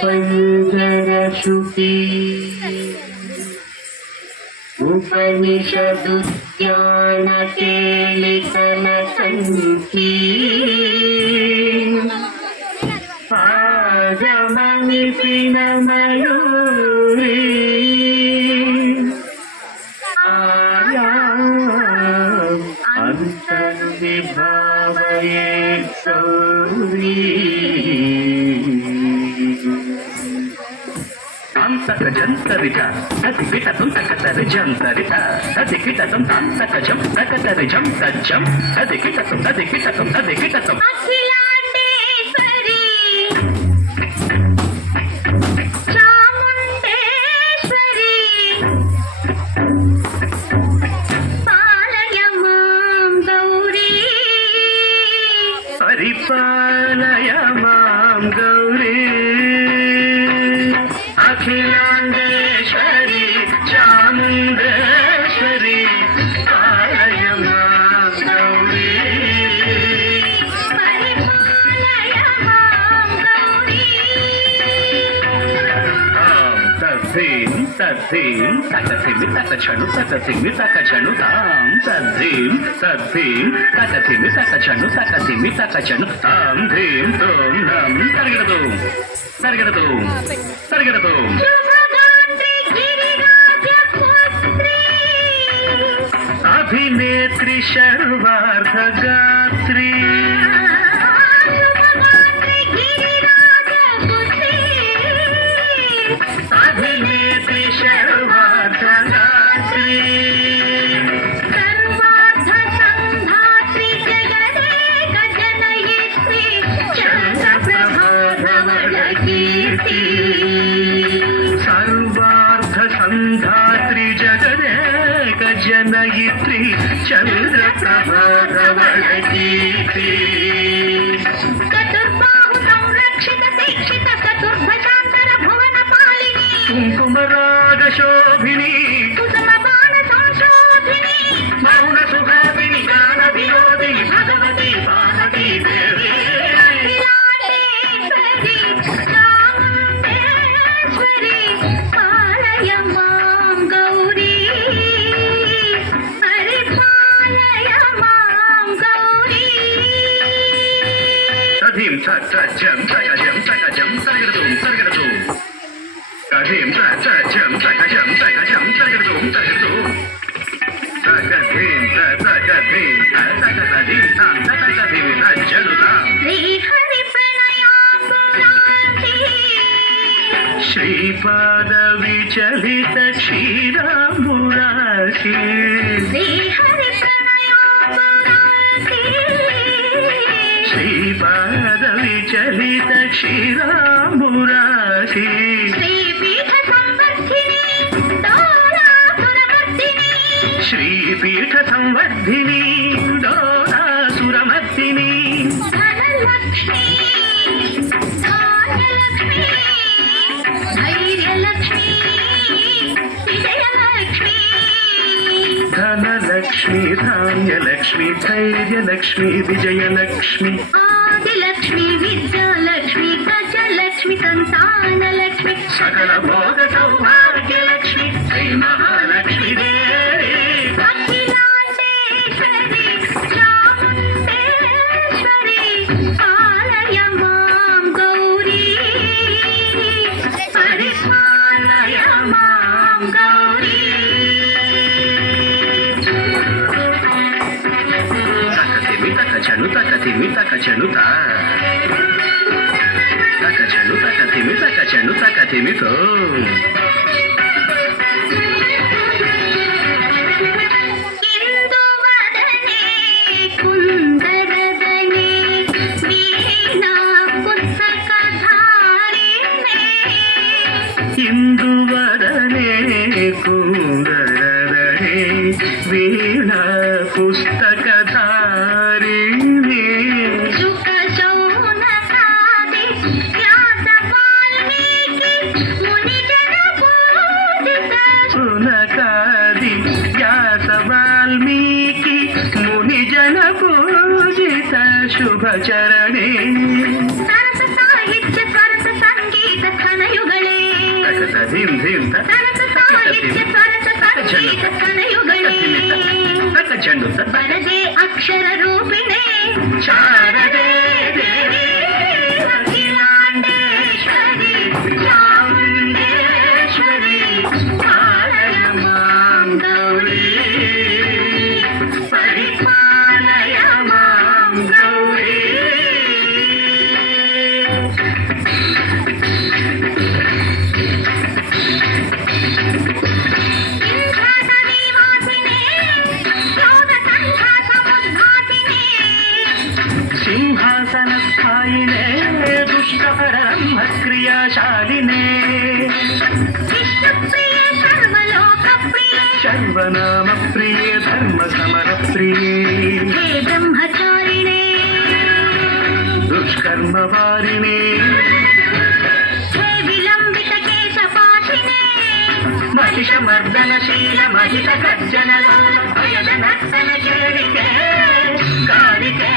पंजरश्रुति उपनिषदुद्यान केलितनसंख्ये आगमनिपिन मयूरी अंतर्विभावये सौरी जंतरिता अतिकिट तुम तकतर जंतरिता अतिकिट तुम तकजम तकतर जम तजम अतिकिट तुम अखिलांडेश्वरी चामुंडेश्वरी पालय मां गौरी परिपालय मां गौरी अखिलांडेश्वरी चामुंडेश्वरी पालय मां गौरी परिपालय मां गौरी तद्धीं तद्धीं तकथिमि तकछनु तकथिमि तकछनु तां तद्धीं तद्धीं तकथिमि तकछनु तकथिमि तकछनु तां धीं तों नं तर्गडतों तर्गडतों तर्गडतों शुभगात्री गिरिराजपुत्री अभिनेत्री सर्वार्थगात्री शुभगात्री गिरिराजपुत्री अभिनेत्री सर्वार्थगात्री सर्वार्थ संधात्री जगदेक जनयित्री चन्द्रप्रभाधवल कीर्ति सर्वार्थ संधात्री जगदेक जनयित्री चन्द्रप्रभाधवल कीर्ति चतुर्बाहु संरक्षित दीक्षित चतुर्भुजान्तर भुवन पालिनी कुङ्कुमराग शोभिनी कुसुम बाण संशोभिनी मौन सुहासिनी गान विनोदिनी भगवती भारती देवी अखिलांडेश्वरी चामुंडेश्वरी पालय मां गौरी परिपालय मां गौरी तधीं तजं तकजं तकजं तर्गडतुं तर्गडतुं तधीं तजं तकजं तकजं तर्गडतुं तर्गडतुं तकधीं तकधीं तकधीं तकधीं तज्जनुतां श्रीहरि प्रणयाम्बुरासी श्रीपाद विचलित क्षीराम्बुरासी श्रीहरि प्रणयाम्बुरासी श्रीपाद विचलित क्षीराम्बुरासी श्रीपीठ संवर्धिनी दोलासुरमर्दिनी श्रीपीठ संवर्धिनी दोलासुरमर्दिनी धनलक्ष्मी धान्यलक्ष्मी धैर्यलक्ष्मी विजयलक्ष्मी धनलक्ष्मी धान्यलक्ष्मी धैर्यलक्ष्मी विजयलक्ष्मी आदिलक्ष्मी विद्यालक्ष्मी गजलक्ष्मी संतानलक्ष्मी सकल भोग सौभाग्यलक्ष्मी श्री महालक्ष्मी देवी अखिलांडेश्वरी चामुंडेश्वरी पालय मां गौरी परिपालय मां गौरी तकथिमि तकछनु तकथिमि तकछनु ता तकछनु तकथिमि तकछनु तकथिमि तो इंदुवदने कुंदरदने वीणा पुस्तकधारिणे इंदुवदने कुंदरदने वीणा पुस्तकधारिणी शुक शौनकादि व्यास वाल्मीकि मुनिजन पूजित सुनकादि व्यास वाल्मीकि मुनिजन पूजित शुभ चरणे सरस साहित्य सरस संगीत क्रियाशालिने विष्णुप्रिये सर्वलोकप्रिये सर्वनामप्रिये धर्मसमरप्रिये हे ब्रह्मचारिणे दुष्कर्मवारिणे हे विलम्बितकेशपाशिने महिषमर्दनशीलमहितकर्जनलोलभयदनर्तनकेलिके कालिके